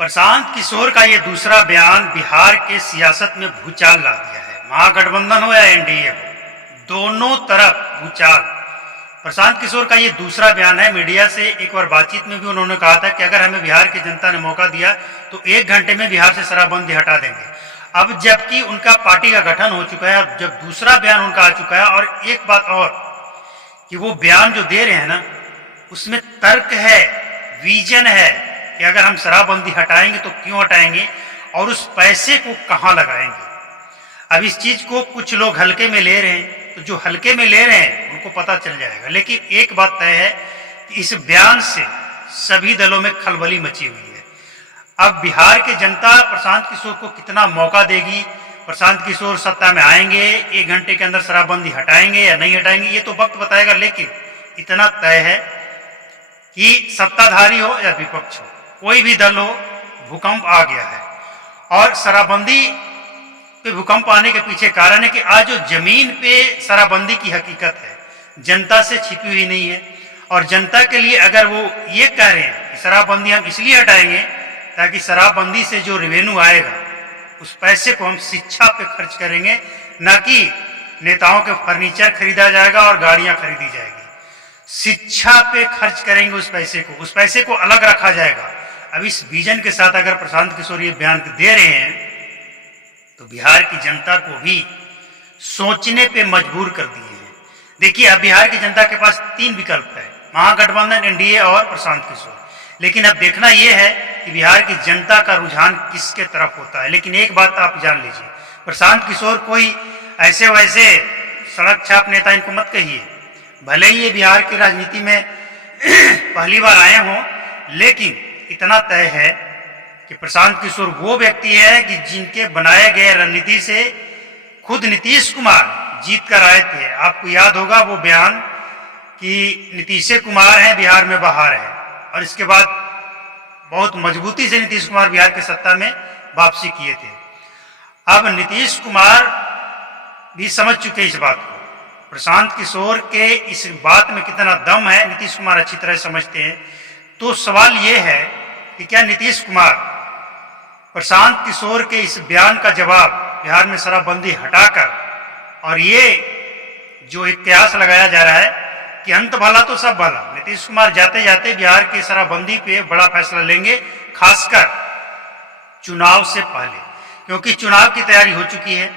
प्रशांत किशोर का ये दूसरा बयान बिहार के सियासत में भूचाल ला दिया है। महागठबंधन हो या एनडीए हो, दोनों तरफ भूचाल। प्रशांत किशोर का ये दूसरा बयान है। मीडिया से एक बार बातचीत में भी उन्होंने कहा था कि अगर हमें बिहार की जनता ने मौका दिया तो 1 घंटे में बिहार से शराबबंदी हटा देंगे। अब जबकि उनका पार्टी का गठन हो चुका है, अब जब दूसरा बयान उनका आ चुका है, और एक बात और कि वो बयान जो दे रहे हैं ना, उसमें तर्क है, विजन है कि अगर हम शराबबंदी हटाएंगे तो क्यों हटाएंगे और उस पैसे को कहाँ लगाएंगे। अब इस चीज को कुछ लोग हल्के में ले रहे हैं, तो जो हल्के में ले रहे हैं उनको पता चल जाएगा। लेकिन एक बात तय है कि इस बयान से सभी दलों में खलबली मची हुई है। अब बिहार की जनता प्रशांत किशोर को कितना मौका देगी, प्रशांत किशोर सत्ता में आएंगे, 1 घंटे के अंदर शराबबंदी हटाएंगे या नहीं हटाएंगे, ये तो वक्त बताएगा। लेकिन इतना तय है कि सत्ताधारी हो या विपक्ष हो, कोई भी दल हो, भूकंप आ गया है। और शराबबंदी पे भूकंप आने के पीछे कारण है कि आज जो जमीन पे शराबबंदी की हकीकत है, जनता से छिपी हुई नहीं है। और जनता के लिए अगर वो ये कह रहे हैं कि शराबबंदी हम इसलिए हटाएंगे ताकि शराबबंदी से जो रेवेन्यू आएगा उस पैसे को हम शिक्षा पे खर्च करेंगे, न कि नेताओं के फर्नीचर खरीदा जाएगा और गाड़ियां खरीदी जाएगी। शिक्षा पे खर्च करेंगे उस पैसे को अलग रखा जाएगा। अब इस विजन के साथ अगर प्रशांत किशोर ये बयान दे रहे हैं तो बिहार की जनता को भी सोचने पे मजबूर कर दिए हैं। देखिए, अब बिहार की जनता के पास 3 विकल्प है, महागठबंधन, एनडीए और प्रशांत किशोर। लेकिन अब देखना यह है कि बिहार की जनता का रुझान किसके तरफ होता है। लेकिन एक बात आप जान लीजिए, प्रशांत किशोर कोई ऐसे वैसे सड़क छाप नेता इनको मत कहिए। भले ही ये बिहार की राजनीति में पहली बार आए हों, लेकिन इतना तय है कि प्रशांत किशोर वो व्यक्ति है कि जिनके बनाए गए रणनीति से खुद नीतीश कुमार जीत कर आए थे। आपको याद होगा वो बयान कि नीतीश कुमार हैं, बिहार में बाहर है, और इसके बाद बहुत मजबूती से नीतीश कुमार बिहार की सत्ता में वापसी किए थे। अब नीतीश कुमार भी समझ चुके इस बात को। प्रशांत किशोर के इस बात में कितना दम है नीतीश कुमार अच्छी तरह समझते हैं। तो सवाल ये है कि क्या नीतीश कुमार प्रशांत किशोर के इस बयान का जवाब बिहार में शराबबंदी हटाकर, और ये जो एक कयास लगाया जा रहा है कि अंत भला तो सब भला, नीतीश कुमार जाते जाते बिहार की शराबबंदी पे बड़ा फैसला लेंगे, खासकर चुनाव से पहले, क्योंकि चुनाव की तैयारी हो चुकी है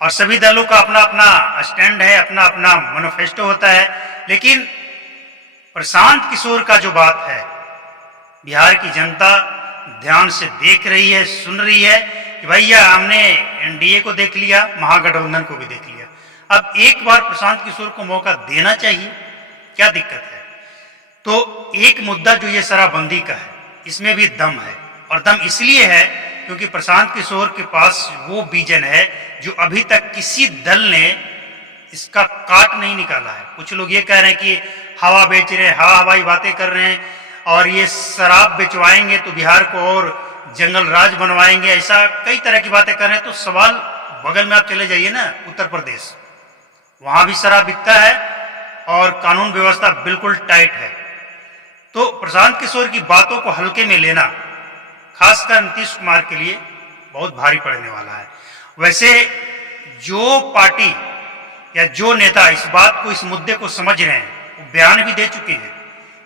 और सभी दलों का अपना अपना स्टैंड है, अपना अपना मैनिफेस्टो होता है। लेकिन प्रशांत किशोर का जो बात है, बिहार की जनता ध्यान से देख रही है, सुन रही है कि भैया हमने एनडीए को देख लिया, महागठबंधन को भी देख लिया, अब एक बार प्रशांत किशोर को मौका देना चाहिए, क्या दिक्कत है। तो एक मुद्दा जो ये शराबबंदी का है, इसमें भी दम है, और दम इसलिए है क्योंकि प्रशांत किशोर के पास वो विजन है जो अभी तक किसी दल ने इसका काट नहीं निकाला है। कुछ लोग ये कह रहे हैं कि हवा बेच रहे हैं, हवाई बातें कर रहे हैं, और ये शराब बेचवाएंगे तो बिहार को और जंगल राज बनवाएंगे, ऐसा कई तरह की बातें कर रहे हैं। तो सवाल, बगल में आप चले जाइए ना, उत्तर प्रदेश, वहां भी शराब बिकता है और कानून व्यवस्था बिल्कुल टाइट है। तो प्रशांत किशोर की बातों को हल्के में लेना खासकर नीतीश कुमार के लिए बहुत भारी पड़ने वाला है। वैसे जो पार्टी या जो नेता इस बात को, इस मुद्दे को समझ रहे हैं, वो बयान भी दे चुके हैं।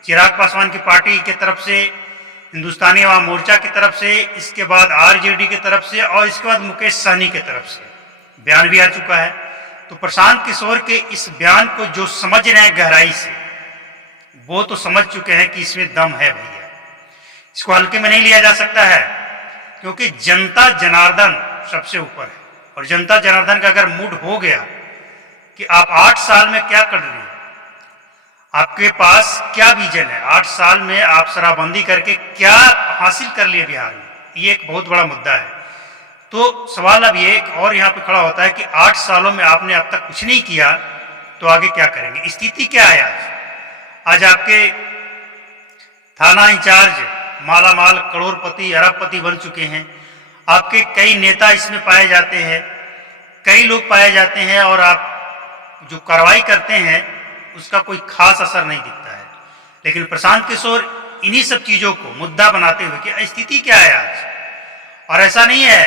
चिराग पासवान की पार्टी की तरफ से, हिंदुस्तानी अवाम मोर्चा की तरफ से, इसके बाद आरजेडी की तरफ से, और इसके बाद मुकेश सहनी की तरफ से बयान भी आ चुका है। तो प्रशांत किशोर के इस बयान को जो समझ रहे हैं गहराई से, वो तो समझ चुके हैं कि इसमें दम है भैया, इसको हल्के में नहीं लिया जा सकता है, क्योंकि जनता जनार्दन सबसे ऊपर है। और जनता जनार्दन का अगर मूड हो गया कि आप 8 साल में क्या कर रहे हैं, आपके पास क्या विजन है, 8 साल में आप शराबबंदी करके क्या हासिल कर लिए बिहार में, ये एक बहुत बड़ा मुद्दा है। तो सवाल अब ये और यहाँ पे खड़ा होता है कि 8 सालों में आपने अब तक कुछ नहीं किया, तो आगे क्या करेंगे। स्थिति क्या है आज आपके थाना इंचार्ज मालामाल, करोड़पति, अरबपति बन चुके हैं। आपके कई नेता इसमें पाए जाते हैं, कई लोग पाए जाते हैं, और आप जो कार्रवाई करते हैं उसका कोई खास असर नहीं दिखता है। लेकिन प्रशांत किशोर इन्हीं सब चीजों को मुद्दा बनाते हुए कि स्थिति क्या है आज। और ऐसा नहीं है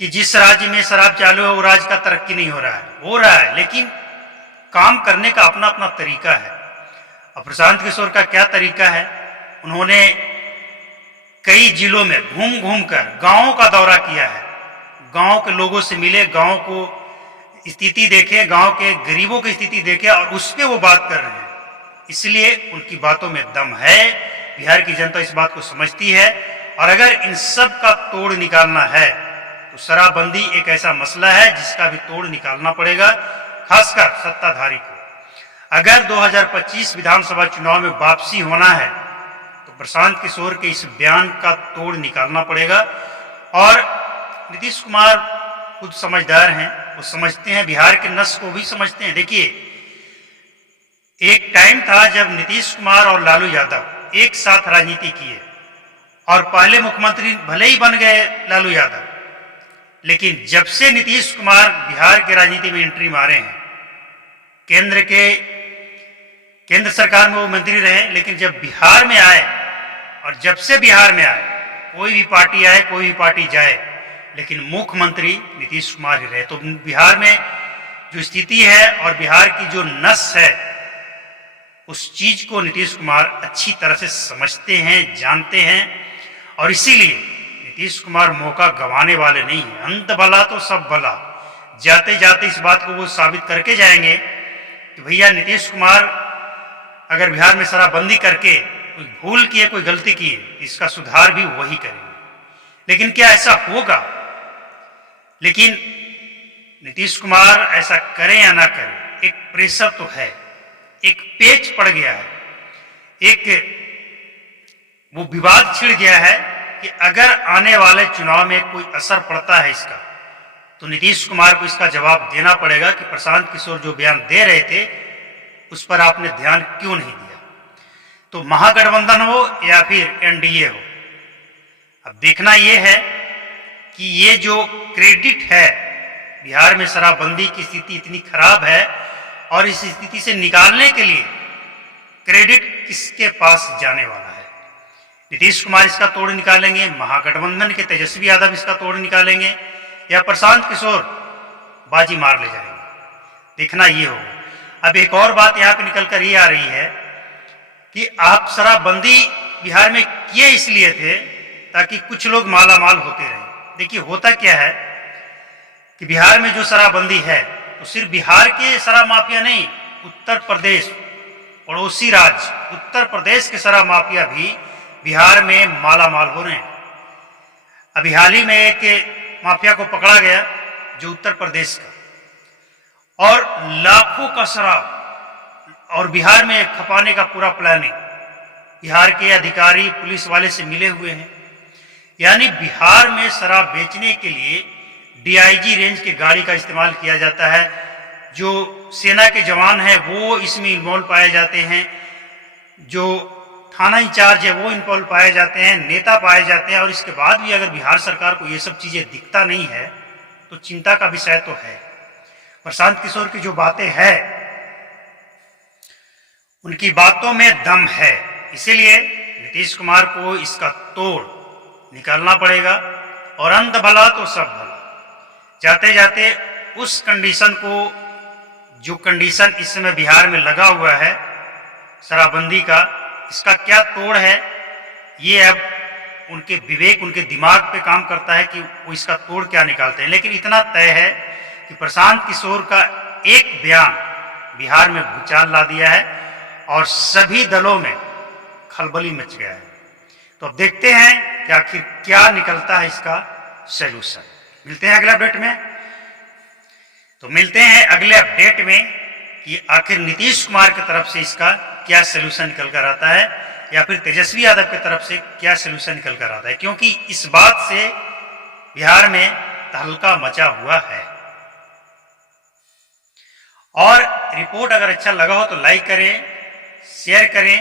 कि जिस राज्य में शराब चालू है वो राज्य का तरक्की नहीं हो रहा है, लेकिन काम करने का अपना अपना तरीका है। अब प्रशांत किशोर का क्या तरीका है, उन्होंने कई जिलों में घूम घूम कर गांवों का दौरा किया है, गांव के लोगों से मिले, गांव को स्थिति देखे, गांव के गरीबों की स्थिति देखे और उस पर वो बात कर रहे हैं। इसलिए उनकी बातों में दम है, बिहार की जनता इस बात को समझती है। और अगर इन सब का तोड़ निकालना है तो शराबबंदी एक ऐसा मसला है जिसका भी तोड़ निकालना पड़ेगा, खासकर सत्ताधारी को। अगर 2025 विधानसभा चुनाव में वापसी होना है तो प्रशांत किशोर के इस बयान का तोड़ निकालना पड़ेगा। और नीतीश कुमार खुद समझदार हैं, वो समझते हैं, बिहार के नस को भी समझते हैं। देखिए, एक टाइम था जब नीतीश कुमार और लालू यादव एक साथ राजनीति किए और पहले मुख्यमंत्री भले ही बन गए लालू यादव, लेकिन जब से नीतीश कुमार बिहार के राजनीति में एंट्री मारे हैं, केंद्र सरकार में वो मंत्री रहे, लेकिन जब बिहार में आए और जब से बिहार में आए, कोई भी पार्टी आए, कोई भी पार्टी जाए, लेकिन मुख्यमंत्री नीतीश कुमार ही रहे। तो बिहार में जो स्थिति है और बिहार की जो नस है, उस चीज को नीतीश कुमार अच्छी तरह से समझते हैं, जानते हैं। और इसीलिए नीतीश कुमार मौका गंवाने वाले नहीं है। अंत भला तो सब भला, जाते जाते इस बात को वो साबित करके जाएंगे कि भैया नीतीश कुमार अगर बिहार में शराबबंदी करके कोई भूल की है, कोई गलती की है, इसका सुधार भी वही करेंगे। लेकिन क्या ऐसा होगा? लेकिन नीतीश कुमार ऐसा करें या ना करें, एक प्रेशर तो है, एक पेच पड़ गया है, एक वो विवाद छिड़ गया है कि अगर आने वाले चुनाव में कोई असर पड़ता है इसका, तो नीतीश कुमार को इसका जवाब देना पड़ेगा कि प्रशांत किशोर जो बयान दे रहे थे उस पर आपने ध्यान क्यों नहीं दिया। तो महागठबंधन हो या फिर एनडीए हो, अब देखना यह है कि ये जो क्रेडिट है, बिहार में शराबबंदी की स्थिति इतनी खराब है और इस स्थिति से निकालने के लिए क्रेडिट किसके पास जाने वाला है। नीतीश कुमार इसका तोड़ निकालेंगे, महागठबंधन के तेजस्वी यादव इसका तोड़ निकालेंगे, या प्रशांत किशोर बाजी मार ले जाएंगे, देखना ये होगा। अब एक और बात यहाँ पे निकल कर ये आ रही है कि आप शराबबंदी बिहार में किए इसलिए थे ताकि कुछ लोग माला माल होते रहे। देखिए, होता क्या है कि बिहार में जो शराबबंदी है तो सिर्फ बिहार के शराब माफिया नहीं, उत्तर प्रदेश, पड़ोसी राज्य उत्तर प्रदेश के शराब माफिया भी बिहार में माला माल हो रहे हैं। अभी हाल ही में एक माफिया को पकड़ा गया जो उत्तर प्रदेश का, और लाखों का शराब और बिहार में खपाने का पूरा प्लानिंग बिहार के अधिकारी पुलिस वाले से मिले हुए हैं। यानी बिहार में शराब बेचने के लिए डीआईजी रेंज के गाड़ी का इस्तेमाल किया जाता है, जो सेना के जवान हैं वो इसमें इन्वॉल्व पाए जाते हैं, जो थाना इंचार्ज है वो इन्वॉल्व पाए जाते हैं, नेता पाए जाते हैं। और इसके बाद भी अगर बिहार सरकार को ये सब चीजें दिखता नहीं है तो चिंता का विषय तो है। प्रशांत किशोर की जो बातें हैं, उनकी बातों में दम है, इसीलिए नीतीश कुमार को इसका तोड़ निकालना पड़ेगा। और अंत भला तो सब भला, जाते जाते उस कंडीशन को, जो कंडीशन इस समय बिहार में लगा हुआ है शराबबंदी का, इसका क्या तोड़ है, ये अब उनके विवेक, उनके दिमाग पे काम करता है कि वो इसका तोड़ क्या निकालते हैं। लेकिन इतना तय है कि प्रशांत किशोर का एक बयान बिहार में भूचाल ला दिया है और सभी दलों में खलबली मच गया है। तो अब देखते हैं कि आखिर क्या निकलता है इसका सॉल्यूशन। मिलते हैं अगले अपडेट में। तो मिलते हैं अगले अपडेट में कि आखिर नीतीश कुमार की तरफ से इसका क्या सॉल्यूशन निकल कर आता है, या फिर तेजस्वी यादव की तरफ से क्या सॉल्यूशन निकल कर आता है, क्योंकि इस बात से बिहार में तहलका मचा हुआ है। और रिपोर्ट अगर अच्छा लगा हो तो लाइक करें, शेयर करें।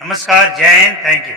नमस्कार, जय हिंद, थैंक यू।